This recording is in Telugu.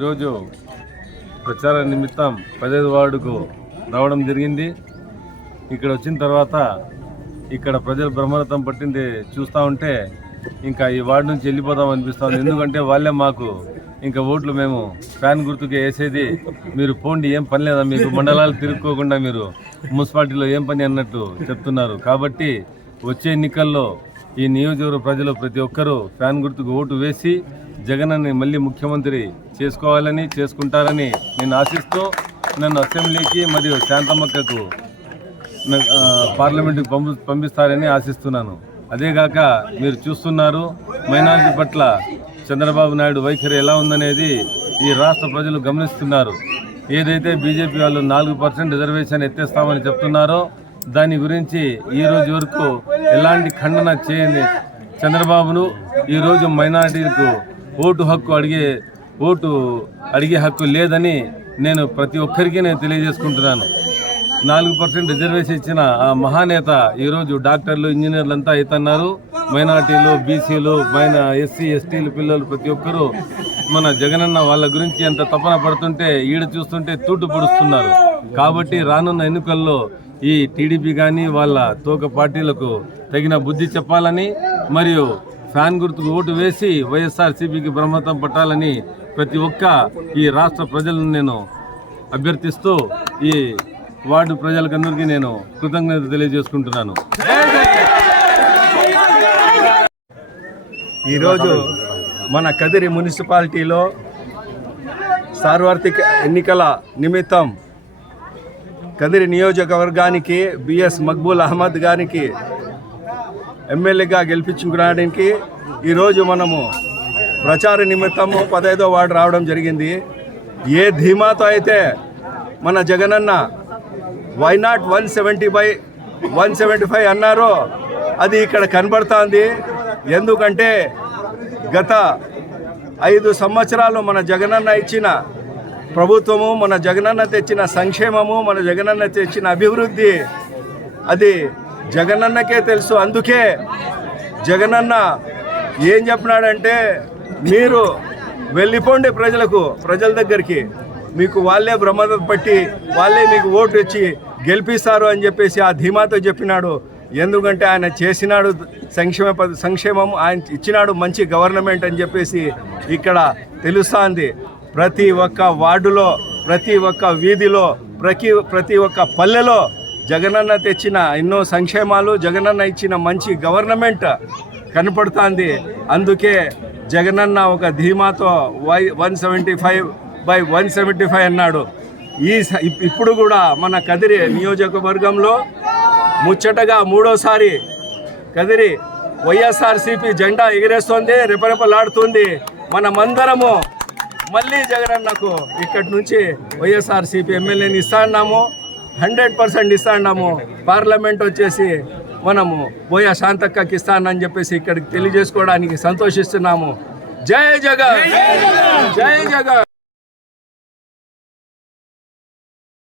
ఈరోజు ప్రచార నిమిత్తం పదహైదు వార్డుకు రావడం జరిగింది. ఇక్కడ వచ్చిన తర్వాత ఇక్కడ ప్రజలు బ్రహ్మరథం పట్టింది చూస్తూ ఉంటే ఇంకా ఈ వార్డు నుంచి వెళ్ళిపోదాం అనిపిస్తుంది. ఎందుకంటే వాళ్ళే మాకు ఇంకా ఓట్లు మేము ఫ్యాన్ గుర్తుకి వేసేది. మీరు పోండి ఏం పని లేదా? మీకు మండలాలు తిరుక్కోకుండా మీరు మున్సిపాలిటీలో ఏం పని అన్నట్టు చెప్తున్నారు. కాబట్టి వచ్చే ఎన్నికల్లో ఈ నియోజకవర్గ ప్రజలు ప్రతి ఒక్కరూ ఫ్యాన్ గుర్తుకు ఓటు వేసి జగనని మళ్ళీ ముఖ్యమంత్రి చేసుకోవాలని చేసుకుంటారని నేను ఆశిస్తూ నన్ను అసెంబ్లీకి మరియు శాంతమ్మక్కకు న- పార్లమెంటుకు పంపు పంపిస్తారని ఆశిస్తున్నాను. అదేగాక మీరు చూస్తున్నారు మైనారిటీ పట్ల చంద్రబాబు నాయుడు వైఖరి ఎలా ఉందనేది ఈ రాష్ట్ర ప్రజలు గమనిస్తున్నారు. ఏదైతే బీజేపీ వాళ్ళు నాలుగు పర్సెంట్ రిజర్వేషన్ ఎత్తేస్తామని చెప్తున్నారో దాని గురించి ఈ రోజు వరకు ఎలాంటి ఖండన చేయని చంద్రబాబును ఈరోజు మైనార్టీలకు ఓటు హక్కు అడిగే ఓటు అడిగే హక్కు లేదని నేను ప్రతి ఒక్కరికి నేను తెలియజేసుకుంటున్నాను. నాలుగు పర్సెంట్ రిజర్వేషన్ ఇచ్చిన ఆ మహానేత ఈరోజు డాక్టర్లు ఇంజనీర్లు అంతా అవుతున్నారు మైనార్టీలు బీసీలు మైన ఎస్సీ ఎస్టీలు పిల్లలు ప్రతి ఒక్కరూ మన జగనన్న వాళ్ళ గురించి ఎంత తపన పడుతుంటే ఈడ చూస్తుంటే తూటు పొడుస్తున్నారు కాబట్టి రానున్న ఎన్నికల్లో ఈ టీడీపీ కానీ వాళ్ళ తోక పార్టీలకు తగిన బుద్ధి చెప్పాలని మరియు ఫ్యాన్ గుర్తుకు ఓటు వేసి వైఎస్ఆర్సీపీకి బ్రహ్మతం పట్టాలని ప్రతి ఒక్క ఈ రాష్ట్ర ప్రజలను నేను అభ్యర్థిస్తూ ఈ వార్డు ప్రజలకందరికీ నేను కృతజ్ఞత తెలియజేసుకుంటున్నాను. ఈరోజు మన కదిరి మున్సిపాలిటీలో సార్వత్రిక ఎన్నికల నిమిత్తం కదిరి నియోజకవర్గానికి బిఎస్ మక్బూల్ అహ్మద్ గారికి ఎమ్మెల్యేగా గెలిపించుకోవడానికి ఈరోజు మనము ప్రచార నిమిత్తము పదహైదో వార్డు రావడం జరిగింది. ఏ ధీమాతో అయితే మన Jagananna why not one seventy by one seventy five అన్నారో అది ఇక్కడ కనబడుతోంది. ఎందుకంటే గత ఐదు సంవత్సరాలు మన జగనన్న ఇచ్చిన ప్రభుత్వము మన జగనన్న తెచ్చిన సంక్షేమము మన జగనన్న తెచ్చిన అభివృద్ధి. అది జగనన్నకే తెలుసు. అందుకే జగనన్న ఏం చెప్పినాడంటే మీరు వెళ్ళిపోండి ప్రజలకు ప్రజల దగ్గరికి. మీకు వాళ్ళే బ్రహ్మద పట్టి వాళ్ళే మీకు ఓటు ఇచ్చి గెలిపిస్తారు అని చెప్పేసి ఆ ధీమాతో చెప్పినాడు. ఎందుకంటే ఆయన చేసినాడు సంక్షేమ పద సంక్షేమం ఆయన ఇచ్చినాడు మంచి గవర్నమెంట్ అని చెప్పేసి ఇక్కడ తెలుస్తోంది. ప్రతి ఒక్క వార్డులో ప్రతి ఒక్క వీధిలో ప్రతి ప్రతి ఒక్క పల్లెలో జగనన్న తెచ్చిన ఎన్నో సంక్షేమాలు జగనన్న ఇచ్చిన మంచి గవర్నమెంట్ కనపడుతోంది. అందుకే జగనన్న ఒక ధీమాతో why one seventy five by one seventy five అన్నాడు. ఈ ఇప్పుడు కూడా మన కదిరి నియోజకవర్గంలో ముచ్చటగా మూడోసారి కదిరి వైఎస్ఆర్సీపీ జెండా ఎగిరేస్తోంది రెపరెపలాడుతుంది. మనమందరము మళ్ళీ జగన్ నాకు ఇక్కడి నుంచి వైఎస్ఆర్సీపీ ఎమ్మెల్యేని ఇస్తాన్నాము. హండ్రెడ్ పర్సెంట్ ఇస్తాన్నాము. పార్లమెంట్ వచ్చేసి మనము బోయా శాంతక్కకి ఇస్తానని చెప్పేసి ఇక్కడికి తెలియజేసుకోవడానికి సంతోషిస్తున్నాము. జై జగన్! జై జగన్!